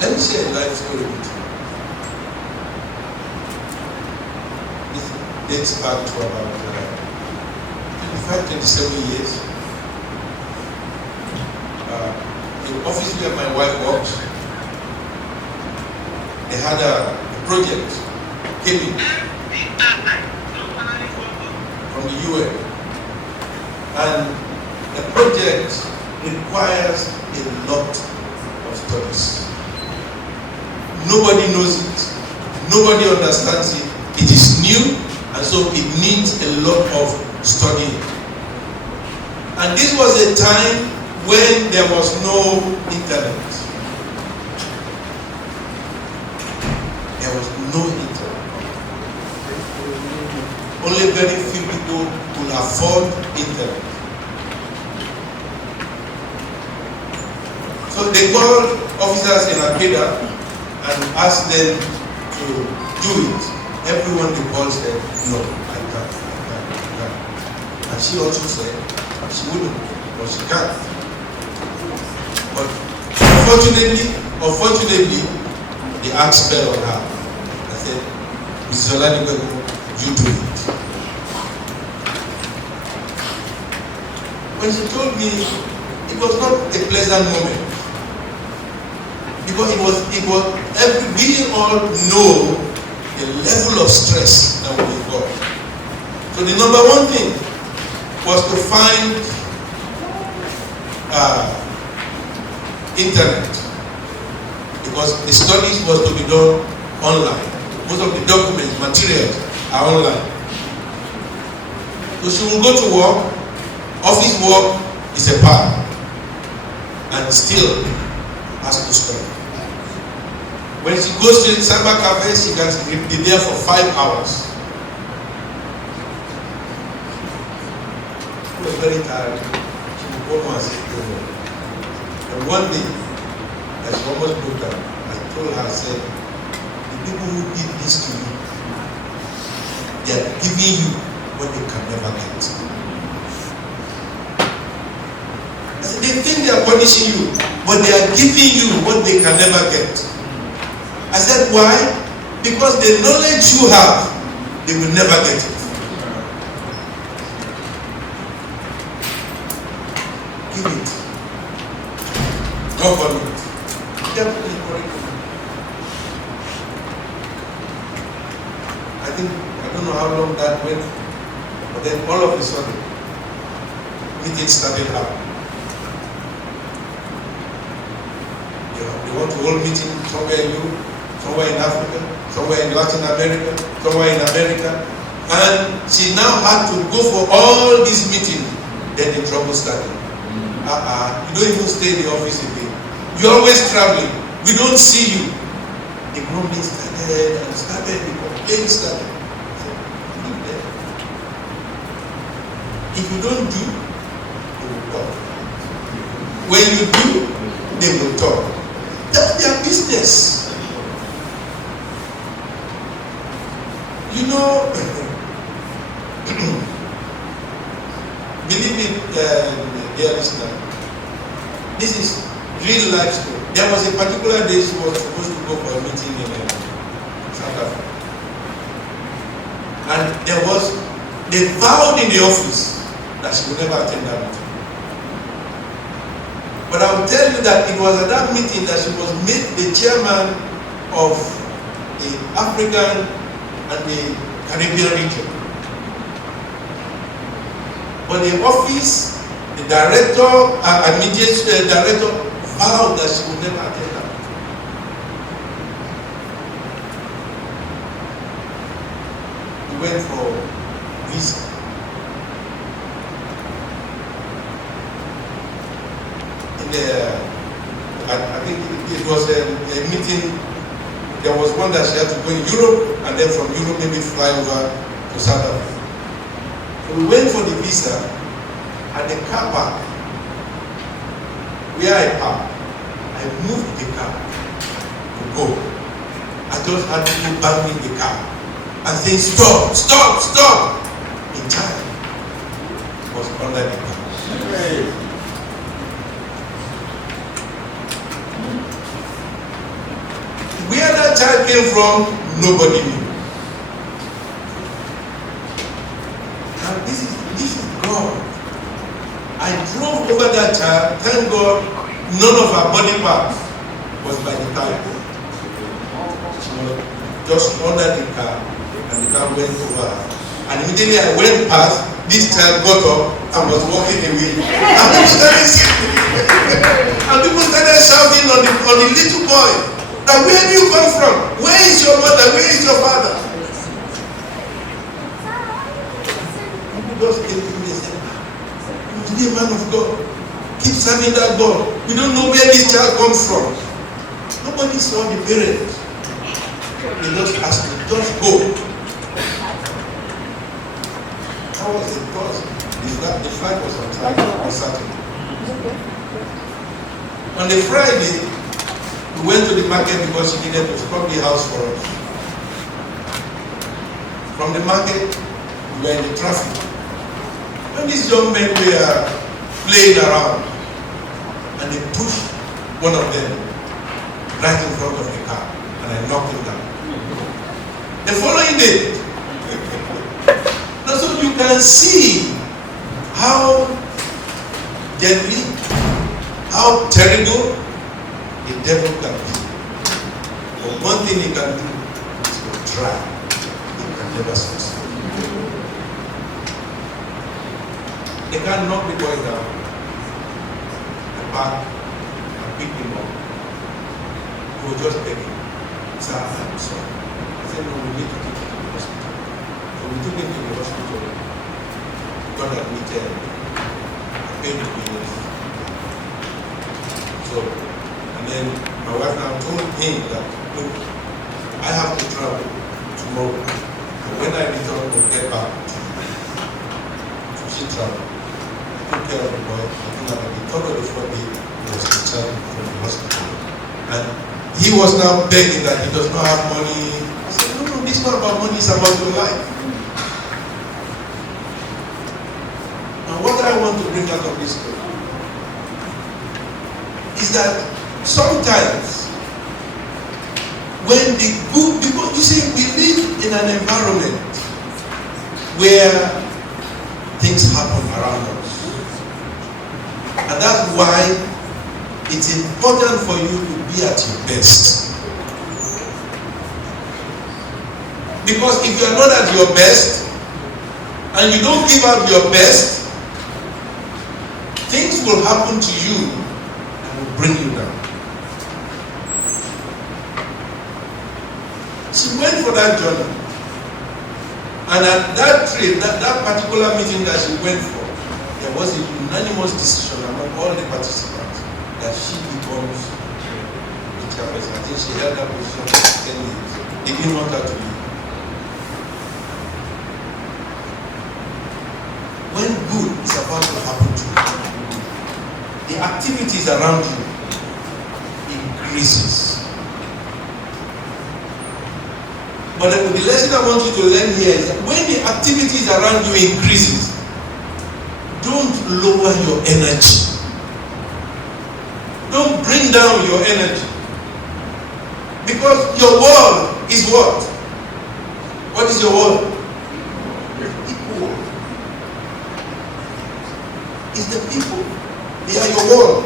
Let me share a life story with you. This dates back to about 25, 27 years. The office where my wife works, they had a project came in from the UN, and the project requires a lot of studies. Nobody knows it, nobody understands it. It is new, and so it needs a lot of studying. And this was a time when there was no internet. There was no internet. Only very few people could afford internet. So they called officers in Akeda and asked them to do it. Everyone they called said, no, I can't. And she also said she wouldn't, but she can't. But unfortunately, the axe fell on her. I said, Mrs. Olanipekun, you do it. When she told me, it was not a pleasant moment. Because we all know the level of stress that we got. So the number one thing was to find internet, because the studies was to be done online. Most of the documents, materials are online. So she will go to work. Office work is a part, and still has to study. When she goes to the cyber cafe, she can be there for 5 hours. She was very tired. She would go home and sit there. And one day, as she almost broke down, I told her, I said, the people who did this to you, they are giving you what they can never get. I said, they think they are punishing you, but they are giving you what they can never get. I said, why? Because the knowledge you have, they will never get it. Give it. Govern it. Definitely correct. I don't know how long that went, but then all of a sudden, meetings started happening. They want to hold meeting somewhere in Europe, somewhere in Africa, somewhere in Latin America, somewhere in America. And she now had to go for all these meetings. Then the trouble started. You don't even stay in the office again. You're always traveling. We don't see you. The grumbling started and started, the complaint started. So, look there. If you don't do, they will talk. When you do, they will talk. That's their business. You know, believe me, dear listener, this is real life story. There was a particular day she was supposed to go for a meeting in South Africa. And they vowed in the office that she would never attend that meeting. But I will tell you that it was at that meeting that she was made the chairman of the African and the Caribbean region. But the office, the director, immediate director, vowed that she would never attend that. We went for visa. I think it was a meeting. There was one that she had to go in Europe, and then from Europe maybe fly over to South Africa. So we went for the visa, at the car park where I parked. I moved the car to go. I just had people banging the car and saying, stop, stop, stop. In time, it was under the car. child came from, nobody knew. And this is God. I drove over that child. Thank God, none of her body parts was by the tire. She was just under the car, and the car went over her. And immediately I went past, this child got up and was walking away. And people started and people started shouting on the little boy, that where do you come from? Where is your mother? Where is your father? People just came to me and said, you be a man of God. Keep serving that God. We don't know where this child comes from. Nobody saw the parents. They just asked me, just go. How was it? Because the flight was on Saturday. On the Friday, we went to the market because she needed to stock the house for us. From the market, we were in the traffic. When these young men were playing around, and they pushed one of them right in front of the car, and I knocked him down. The following day, so you can see how deadly, how terrible the devil can be. But one thing he can do is to try. He can never succeed. They can't knock the boy down and back and pick him up. He was just begging. Sir, I'm sorry. I said, no, we need to take him to the hospital. So we took him to the hospital. We got admitted. I paid the bills. So, and then my wife now told him that, look, I have to travel tomorrow. And when I return, we'll get back to you. So she traveled. I took care of the boy. I think that the third or the fourth day, he was returned from the hospital. And he was now begging that he does not have money. I said, no, this is not about money, it's about your life. Now what I want to bring out of this story is that sometimes when the good, because you see, we live in an environment where things happen around us. And that's why it's important for you to be at your best. Because if you are not at your best and you don't give out your best, things will happen to you and will bring you down. She went for that journey. And at that trip, that particular meeting that she went for, there was a unanimous decision among all the participants that she becomes the chairperson. I think she held that position for 10 years. They didn't want her to leave. When good is about to happen to you, the activities around you increases. But the lesson I want you to learn here is that when the activities around you increases, don't lower your energy. Don't bring down your energy. Because your world is what? What is your world? Equal. It's the people. They are your world.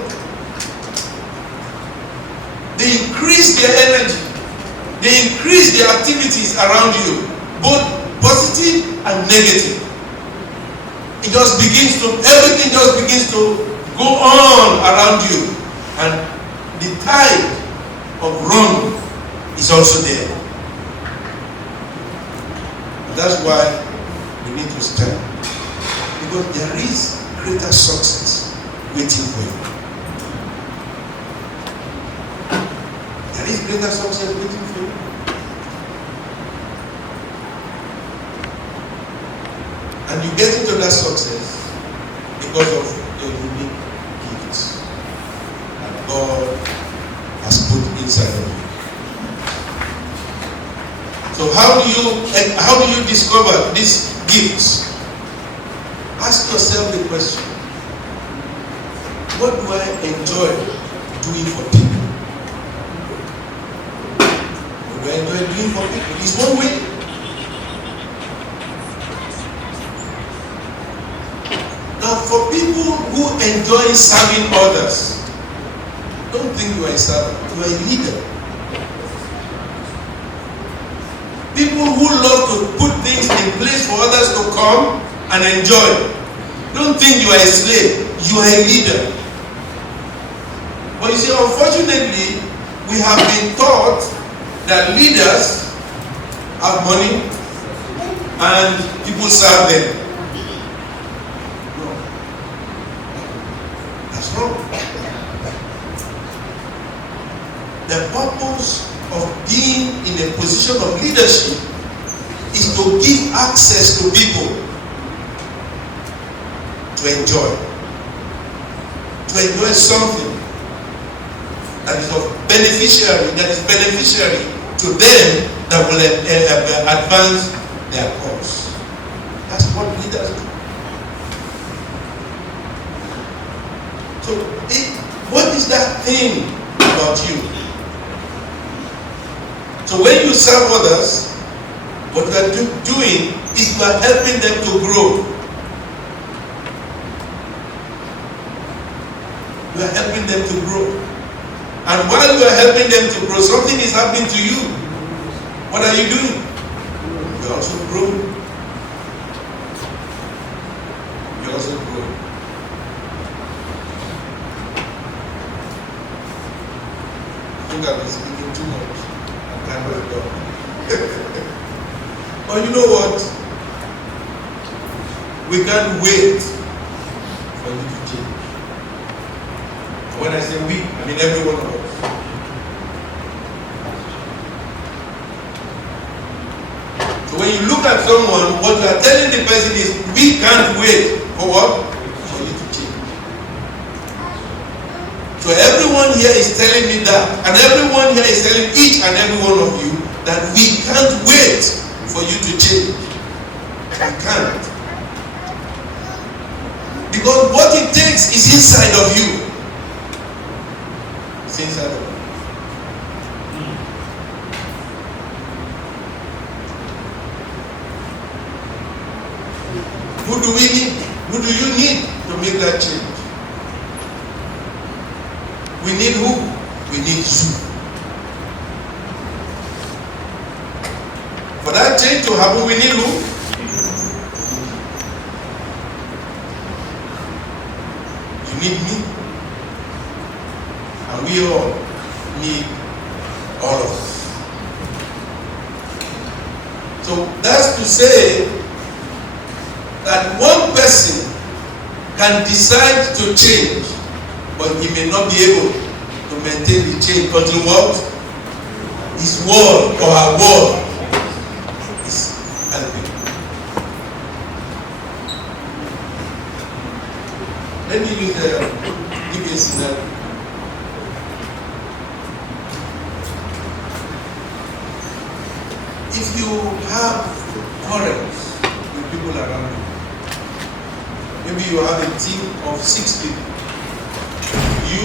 They increase their energy. They increase their activities around you, both positive and negative. It just begins to, everything just begins to go on around you. And the tide of wrong is also there. And that's why we need to stand. Because there is greater success waiting for you. There is greater success waiting for you. And you get into that success because of your unique gifts that God has put inside of you. So how do you discover these gifts? Ask yourself the question: what do I enjoy doing for people? We enjoy doing for people. It's one way. Now, for people who enjoy serving others, don't think you are a servant, you are a leader. People who love to put things in place for others to come and enjoy, don't think you are a slave, you are a leader. But you see, unfortunately, we have been taught that leaders have money and people serve them. No. That's wrong. The purpose of being in a position of leadership is to give access to people to enjoy something that is beneficiary to them, that will advance their cause. That's what leaders do. So, what is that thing about you? So when you serve others, what you are doing is you are helping them to grow. You are helping them to grow. And while you are helping them to grow, something is happening to you. What are you doing? You are also growing. You are also growing. I think I've been speaking too much. I'm time has gone. But you know what? We can't wait for you to change. When I say we, I mean every one of us. So when you look at someone, what you are telling the person is, we can't wait for what? For you to change. So everyone here is telling me that, and everyone here is telling each and every one of you that we can't wait for you to change. We can't. Because what it takes is inside of you. It's inside of you. Who do we need? Who do you need to make that change? We need who? We need you. For that change to happen, we need who? You need me. And we all need all of us. So that's to say that one person can decide to change, but he may not be able to maintain the change until what? His word or her word is helping. Let me give you a scenario. If you have quarrels with people around you, maybe you have a team of 6 people, you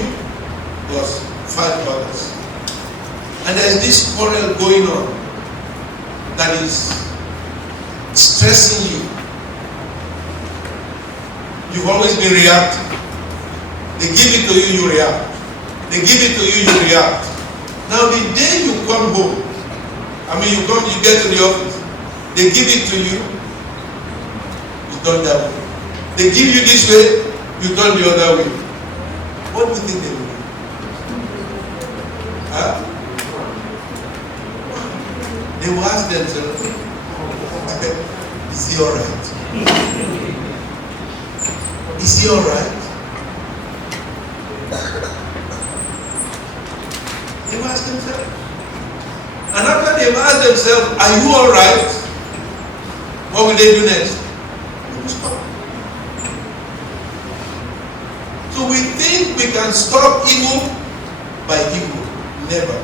plus 5 others, and there's this quarrel going on that is stressing you. You've always been reacting. They give it to you, you react. They give it to you, you react. Now the day you come home, you get to the office, they give it to you, you turn that way. They give you this way, you turn the other way. What do you think they will do? Huh? They will ask themselves, is he alright? Is he alright? They will ask themselves. And after they've asked themselves, are you alright? What will they do next? They will stop. So we think we can stop evil by evil. Never.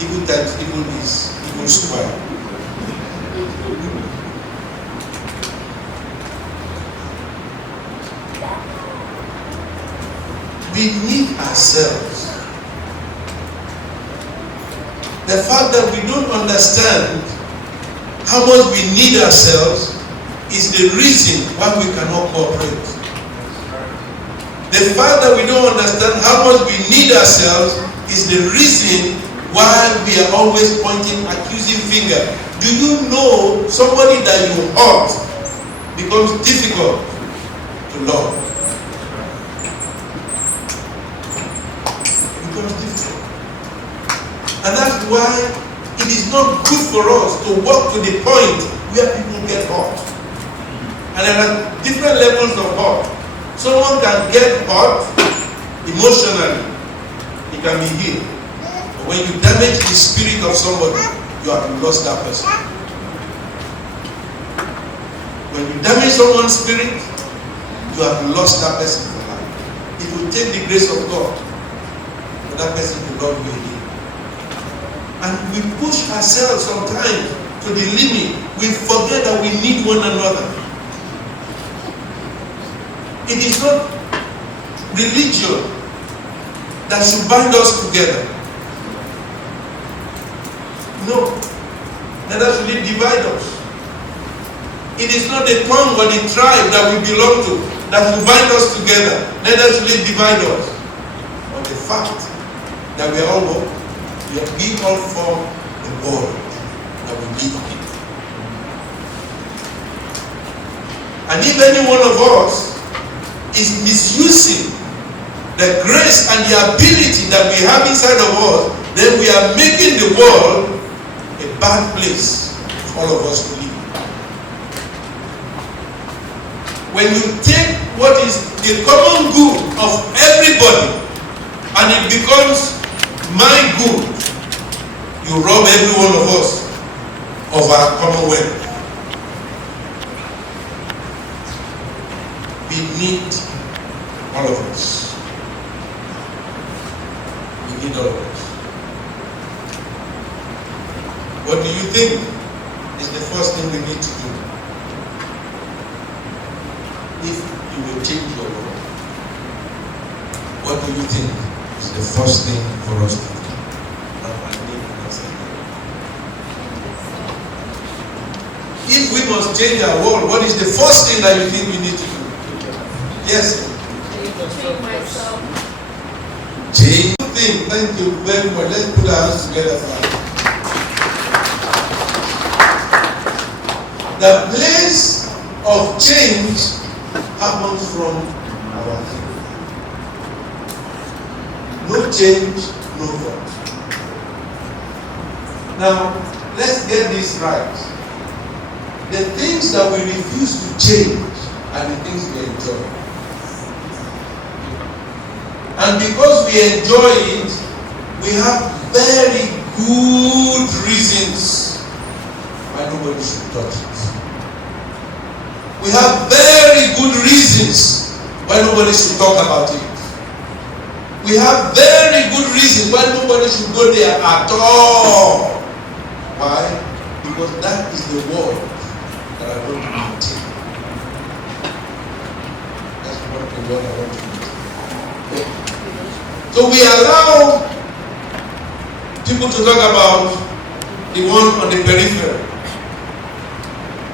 Evil times evil is evil square. We need ourselves. The fact that we don't understand how much we need ourselves is the reason why we cannot cooperate. The fact that we don't understand how much we need ourselves is the reason why we are always pointing accusing finger. Do you know somebody that you hurt becomes difficult to love? It becomes difficult. And that's why it is not good for us to walk to the point where people get hurt. And there are different levels of hurt. Someone can get hurt emotionally. It can be healed. But when you damage the spirit of somebody, you have lost that person. When you damage someone's spirit, you have lost that person for life. It will take the grace of God for that person to love you again. And we push ourselves sometimes to the limit. We forget that we need one another. It is not religion that should bind us together. No. Neither should it divide us. It is not the tongue or the tribe that we belong to that will bind us together. Neither should it divide us. But the fact that we all form the world that we live in. And if any one of us is misusing the grace and the ability that we have inside of us, then we are making the world a bad place for all of us to live. When you take what is the common good of everybody and it becomes my good, you rob every one of us of our commonwealth. We need all of us. We need all of us. What do you think is the first thing we need to do if you will change your world? What do you think is the first thing for us to do? If we must change our world, what is the first thing that you think we need to do? Yes? Change myself. Change thing. Thank you very much. Let's put our hands together for that. The place of change happens from our thinking. No change, no thought. Now, let's get this right. The things that we refuse to change are the things we enjoy. And because we enjoy it, we have very good reasons why nobody should touch it. We have very good reasons why nobody should talk about it. We have very good reasons why nobody should go there at all. Why? Because that is the world that I want to maintain. That's what the word I want to maintain. So we allow people to talk about the one on the periphery.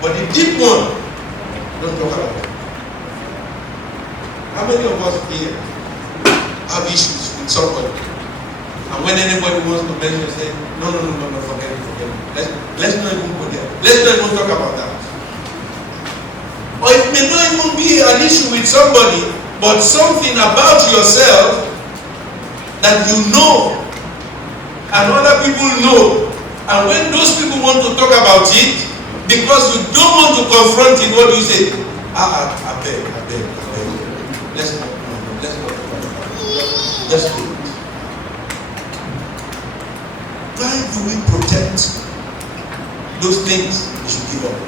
But the deep one, don't talk about it. How many of us here have issues with somebody? And when anybody wants to mention, say, no, forget it. Let's not even go there. Let's not even talk about that. Or it may not even be an issue with somebody, but something about yourself that you know and other people know. And when those people want to talk about it, because you don't want to confront it, what do you say? I beg. Let's not talk about it. Just do it. Why do we protect those things we should give up?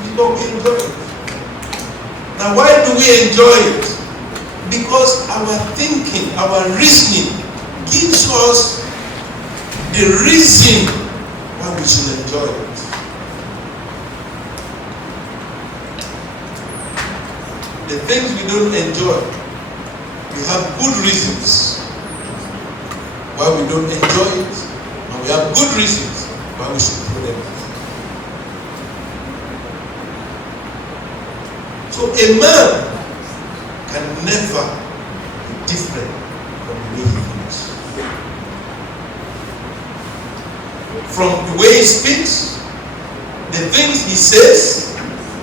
Because we enjoy it. Now, why do we enjoy it? Because our thinking, our reasoning gives us the reason why we should enjoy it. The things we don't enjoy, we have good reasons why we don't enjoy it, and we have good reasons why we should throw them out. So a man can never be different from the way he thinks. From the way he speaks, the things he says,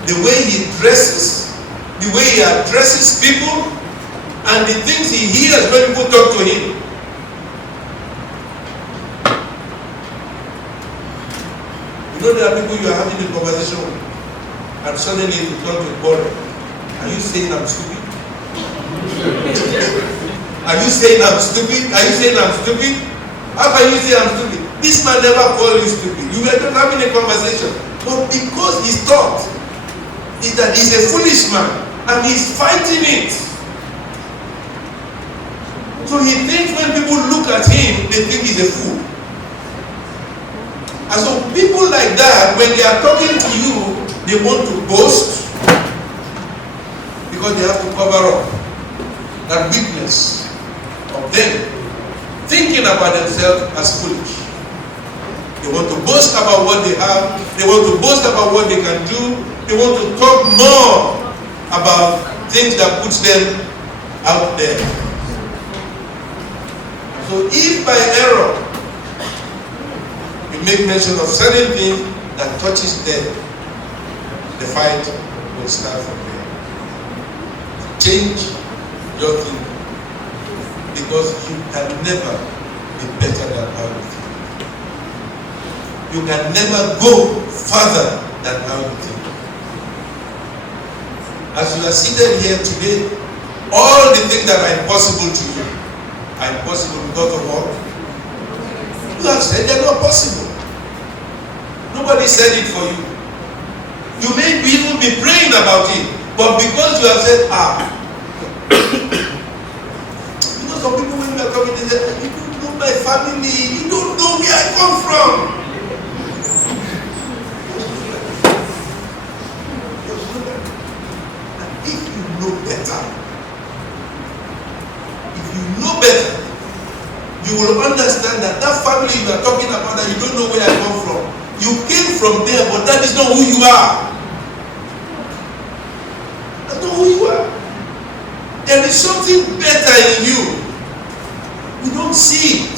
the way he dresses, the way he addresses people, and the things he hears when people talk to him. You know there are people you are having a conversation with, and suddenly you come to a quarrel. Are you saying I'm stupid? Are you saying I'm stupid? Are you saying I'm stupid? How can you say I'm stupid? This man never called you stupid. You were just having a conversation. But because his thought is that he's a foolish man and he's fighting it. So he thinks when people look at him, they think he's a fool. And so people like that, when they are talking to you, they want to boast because they have to cover up that weakness of them thinking about themselves as foolish. They want to boast about what they have. They want to boast about what they can do. They want to talk more about things that puts them out there. So if by error you make mention of certain things that touches them, the fight will start from there. Change your thinking, because you can never be better than how you think. You can never go further than how you think. As you are seated here today, all the things that are impossible to you are impossible because of what? You have said they're not possible. Nobody said it for you. You may even be praying about it, but because you have said, you know, some people when you are coming, they say, you don't know my family, you don't know where I come from. If you know better, you will understand that that family you are talking about, that you don't know where I come from. You came from there, but that is not who you are. That's not who you are. There is something better in you. We don't see it.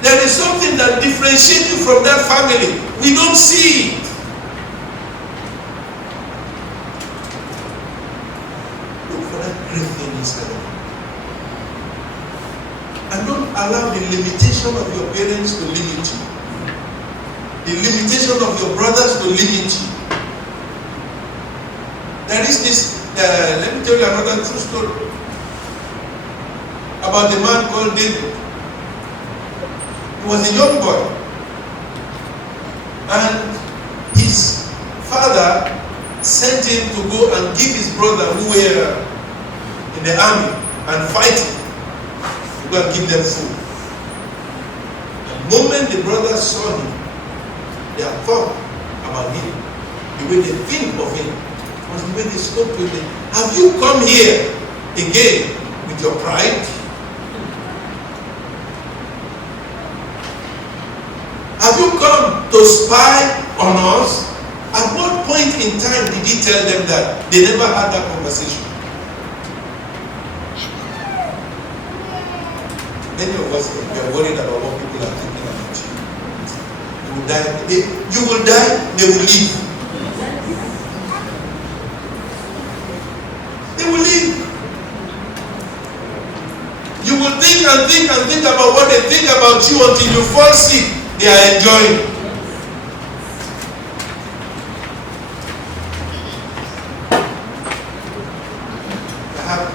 There is something that differentiates you from that family. We don't see it. Look for that great thing inside of you. And don't allow the limitation of your parents to limit you. The limitation of your brothers to limit you. There is this, let me tell you another true story about the man called David. He was a young boy. And his father sent him to go and give his brother who were in the army and fighting. Go and give them food. The moment the brothers saw him, their thought about him, the way they think of him, was the way they spoke to him. Have you come here again with your pride? Have you come to spy on us? At what point in time did he tell them that? They never had that conversation. Many of us are worried about what people are thinking about you. You will die. You will die, they will leave. They will leave. You will think and think and think about what they think about you until you fall sick. They are enjoying.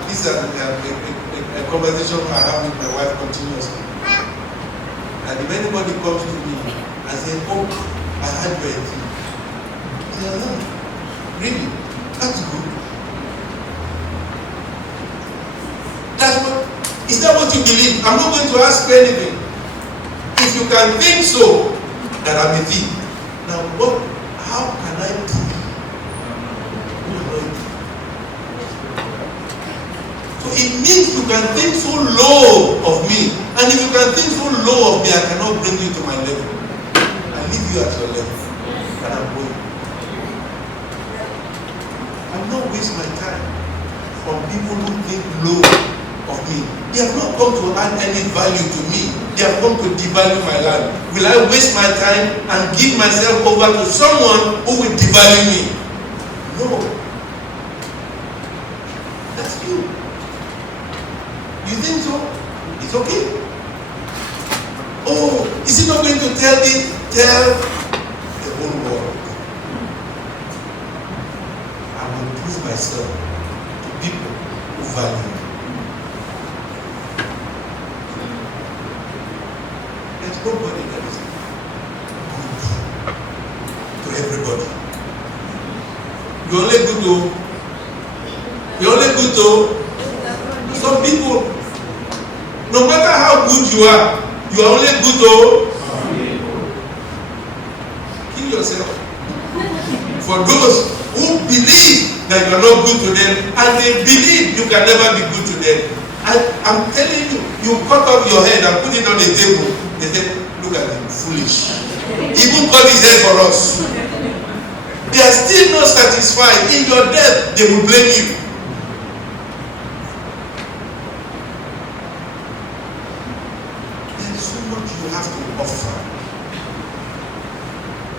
This is a conversation I have with my wife continuously. And if anybody comes to me and says, oh, I had your thing. I say, oh, really? That's good. Is that what you believe? I'm not going to ask for anything. If you can think so, that I'm a thief. Now, how can I prove? So it means you can think so low of me, And if you can think so low of me, I cannot bring you to my level. I leave you at your level. And I'm going. I will not waste my time on people who think low of me. They have not come to add any value to me. They have come to devalue my life. Will I waste my time and give myself over to someone who will devalue me? No. That's you. You think so? It's okay. Oh, is he not going to tell the whole world? I will prove myself to people who value me. There's nobody that is good to everybody. You're only good to some people. No matter how good you are only good to kill yourself. For those who believe that you are not good to them, and they believe you can never be good to them, I'm telling you, you cut off your head and put it on the table. They say, look at him, foolish. He even cut his head for us. They are still not satisfied. In your death, they will blame you. There is so much you have to offer.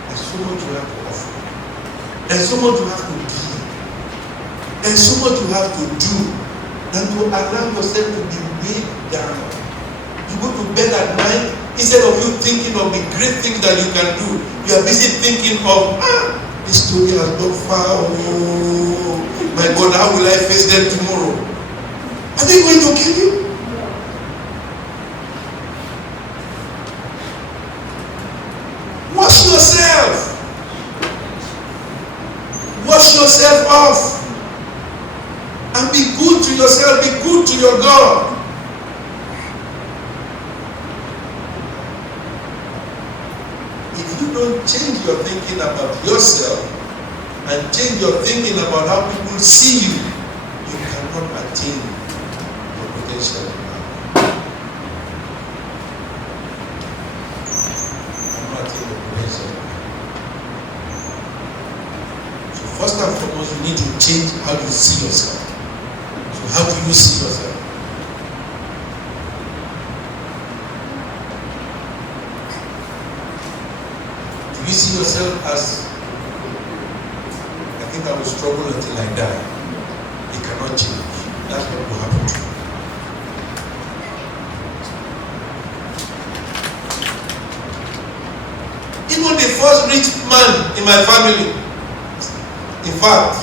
There's so much you have to offer. There's so much you have to give. There's so much you have to do than to allow yourself to be weighed down. You go to bed at night, instead of you thinking of the great things that you can do, you are busy thinking of, this story has gone far. Oh, my God, how will I face them tomorrow? Are they going to kill you? Wash yourself. Wash yourself off. And be good to yourself. Be good to your God. If you don't change your thinking about yourself and change your thinking about how people see you, you cannot attain your potential. You cannot attain your potential. So first and foremost, you need to change how you see yourself. So how do you see yourself? Do you see yourself as, I think I will struggle until I die? It cannot change. That's what will happen to you. Even the first rich man in my family, in fact,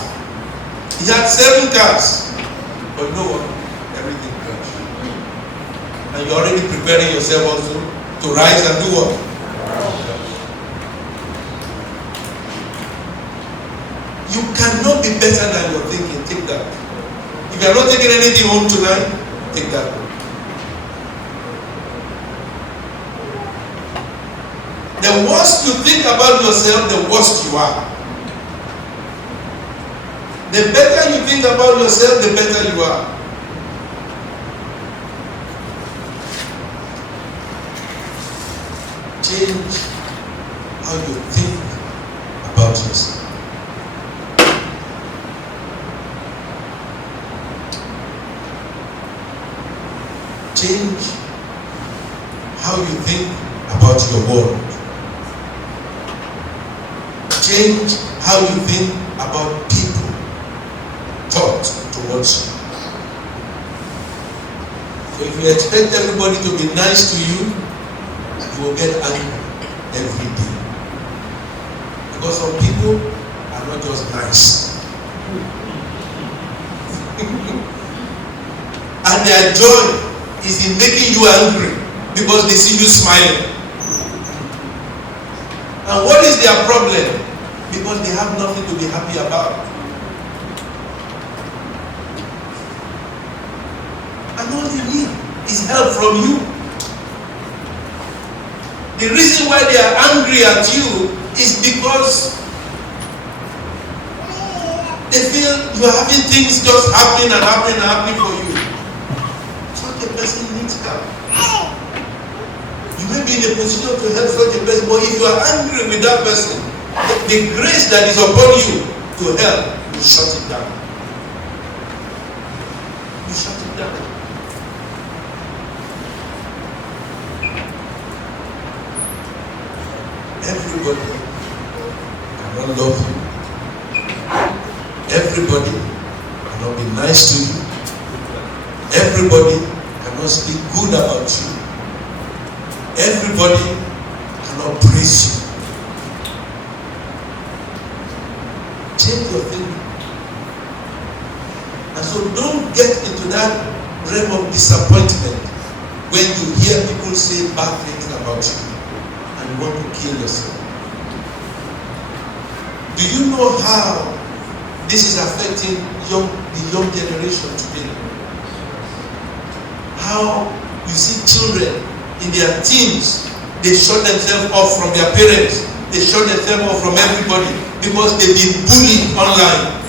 he had 7 cars, but no one, everything crashed. And you're already preparing yourself also to rise and do what? You cannot be better than your thinking. Take that. If you are not taking anything home tonight, take that. The worse you think about yourself, the worse you are. The better you think about yourself, the better you are. Change how you think about yourself. Change how you think about your world. Change how you think about people thought towards you. So if you expect everybody to be nice to you, you will get angry every day. Because some people are not just nice. And their joy is in making you angry because they see you smiling. And what is their problem? Because they have nothing to be happy about. And all they need is help from you. The reason why they are angry at you is because they feel you are having things just happening and happening and happening for you. So the person needs help. may be in a position to help such a person, but if you are angry with that person, the grace that is upon you to help, you shut it down. You shut it down. Everybody cannot love you. Everybody cannot be nice to you. Everybody cannot speak good about you. Everybody cannot praise you. Change your thinking. And so don't get into that realm of disappointment when you hear people say bad things about you and you want to kill yourself. Do you know how this is affecting the young generation today? How you see children in their teens, they shut themselves off from their parents, they shut themselves off from everybody because they've been bullied online.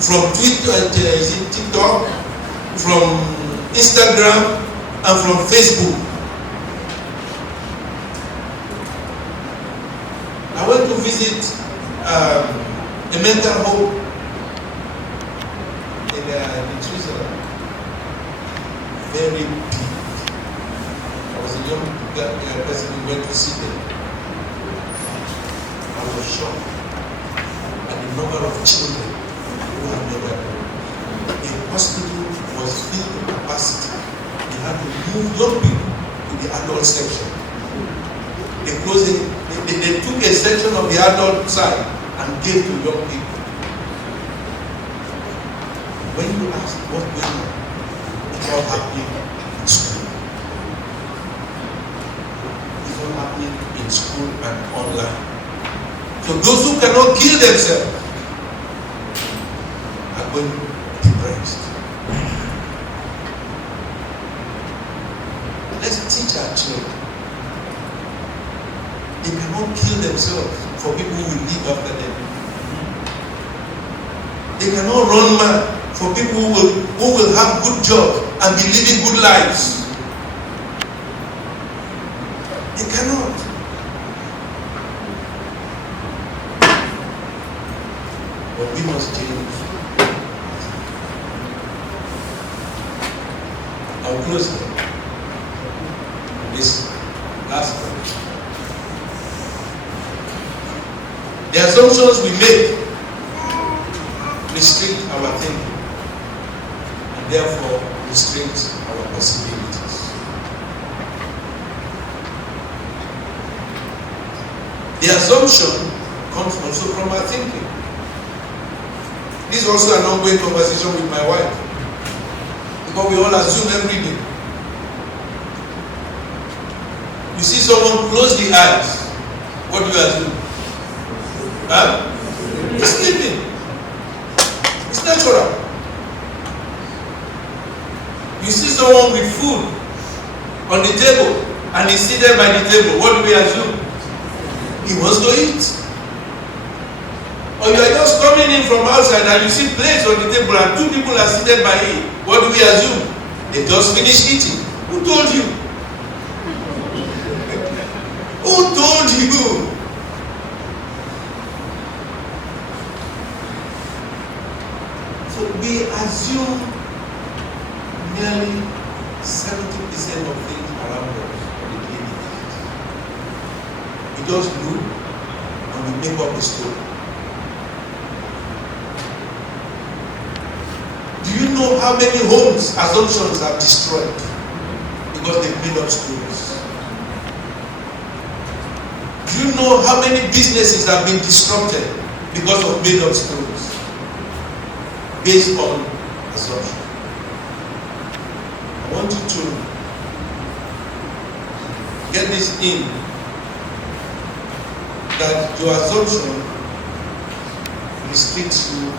From Twitter, TikTok, from Instagram, and from Facebook. I went to visit a mental home in Switzerland. Very big. I was a young person who went to see them. I was shocked at the number of children who had never gone. The hospital was filled to capacity. They had to move young people to the adult section. They took a section of the adult side and gave to young people. When you ask what's going on, it's all happening in school. It's all happening in school and online. So those who cannot kill themselves are going depressed. Let's teach our children. They cannot kill themselves for people who will live after them. They cannot run mad for people who will have good jobs and be living good lives. They cannot. But we must change. I'll close here. This last point. The assumptions we make restrict our thinking and therefore restrict our possibilities. The assumption comes also from our thinking. This is also an ongoing conversation with my wife, because we all assume every day. You see someone close the eyes, what do you assume? Huh? He's sleeping. It's natural. You see someone with food on the table and he's seated by the table, what do we assume? He wants to eat. Or you are just coming in from outside and you see plates on the table and two people are seated by it, what do we assume? They just finished eating. Who told you? Who told you? So we assume nearly 70% of things around us on a daily basis. We just look and we make up a story. Do you know how many homes assumptions are destroyed because they made up stories? Do you know how many businesses have been disrupted because of made up stories based on assumption? I want you to get this in, that your assumption restricts you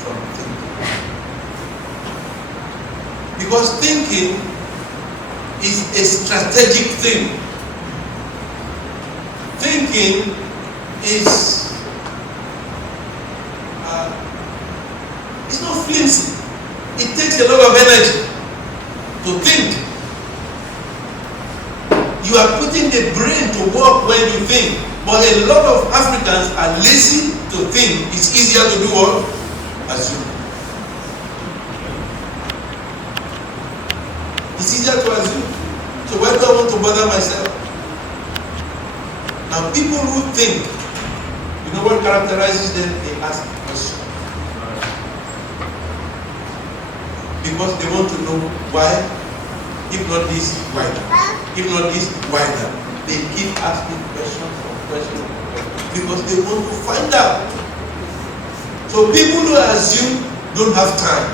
from thinking. Because thinking is a strategic thing. Thinking is it's not flimsy. It takes a lot of energy to think. You are putting the brain to work when you think. But a lot of Africans are lazy to think. It's easier to do what? Assume. It's easier to assume. So why do I want to bother myself? Now people who think, you know what characterizes them? They ask questions. Because they want to know why. If not this, why that? If not this, why that? They keep asking questions on questions on questions because they want to find out. So people who assume don't have time.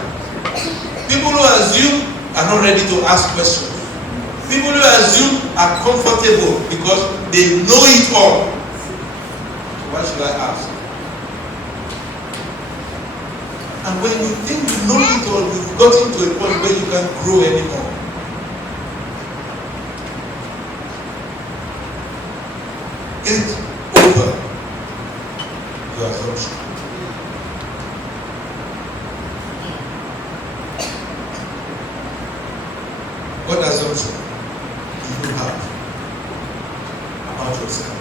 People who assume are not ready to ask questions. People who assume are comfortable because they know it all. Why should I ask? And when you think you know it all, you've gotten to a point where you can't grow anymore. Get over your assumption. What assumption do you have about yourself?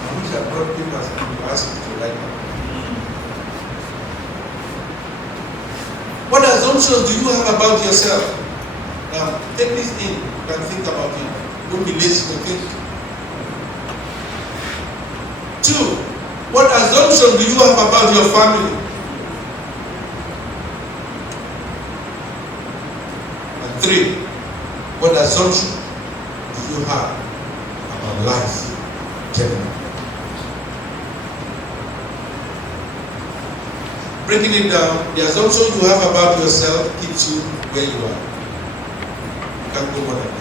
I wish I brought papers and you ask me to write them. What assumptions do you have about yourself? Now, take this in. You can think about it. Don't be lazy to think. 2. What assumption do you have about your family? And 3. What assumption do you have about life generally? Breaking it down, the assumption you have about yourself keeps you where you are. Can't go more than that.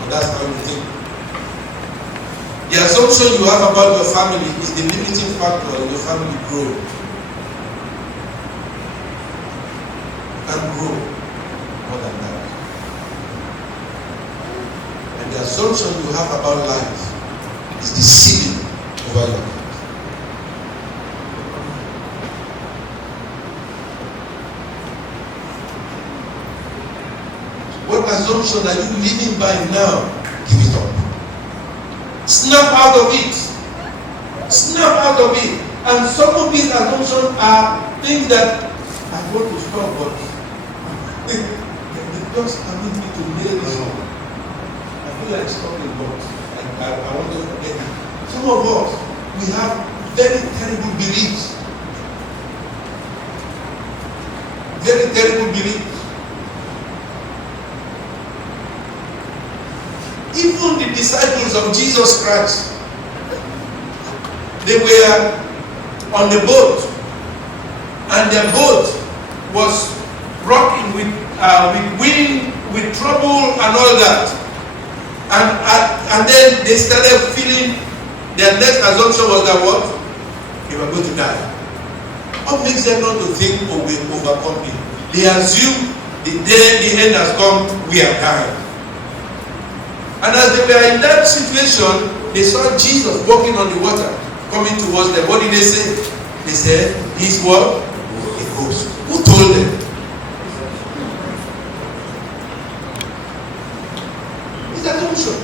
And that's how you think. The assumption you have about your family is the limiting factor in your family growing. You can't grow more than that. And the assumption you have about life is the ceiling over your life. What assumption are you living by now? Give it up. Snap out of it. Snap out of it. And some of these assumptions are things that I want to stop, but they just permit me to nail this one. I feel like stopping, but I want to forget it. Some of us, we have very terrible beliefs. Very terrible beliefs. Even the disciples of Jesus Christ, they were on the boat, and their boat was rocking with wind, with trouble, and all that. And then they started feeling their next assumption was that what? They were going to die. What makes them not to think, oh, we overcome it? They assume the day the end has come, we are dying. And as they were in that situation, they saw Jesus walking on the water, coming towards them. What did they say? They said, he's what? A ghost. Who told them? It's assumption.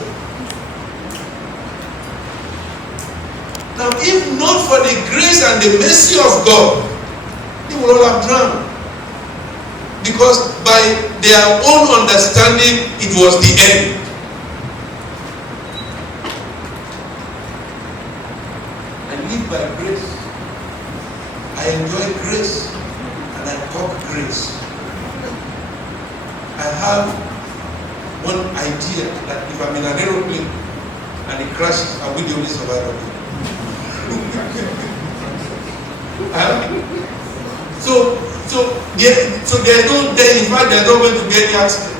Now, if not for the grace and the mercy of God, they would all have drowned. Because by their own understanding, it was the end. By grace, I enjoy grace and I talk grace. I have one idea that if I'm in an aeroplane and it crashes, I'll be the only survivor. So there's no day, in fact, there's not going to be any accident.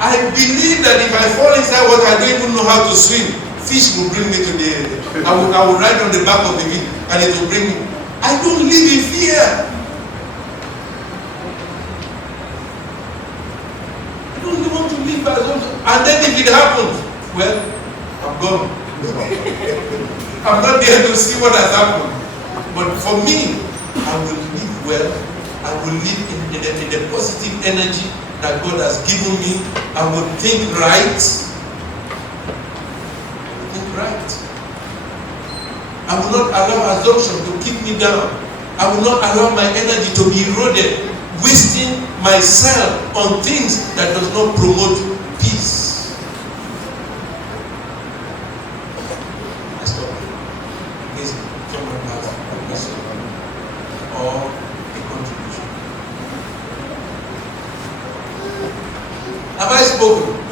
I believe that if I fall inside water, I don't even know how to swim. Fish will bring me to the end. I will ride on the back of the fish and it will bring me. I don't live in fear. I don't want to live by assumption. And then if it happens, well, I'm gone. I'm not there to see what has happened. But for me, I will live well. I will live in the positive energy that God has given me. I will think right. Think right. I will not allow assumption to keep me down. I will not allow my energy to be eroded, wasting myself on things that does not promote peace. I stop here. Please, someone has a question or a contribution. Have I spoken?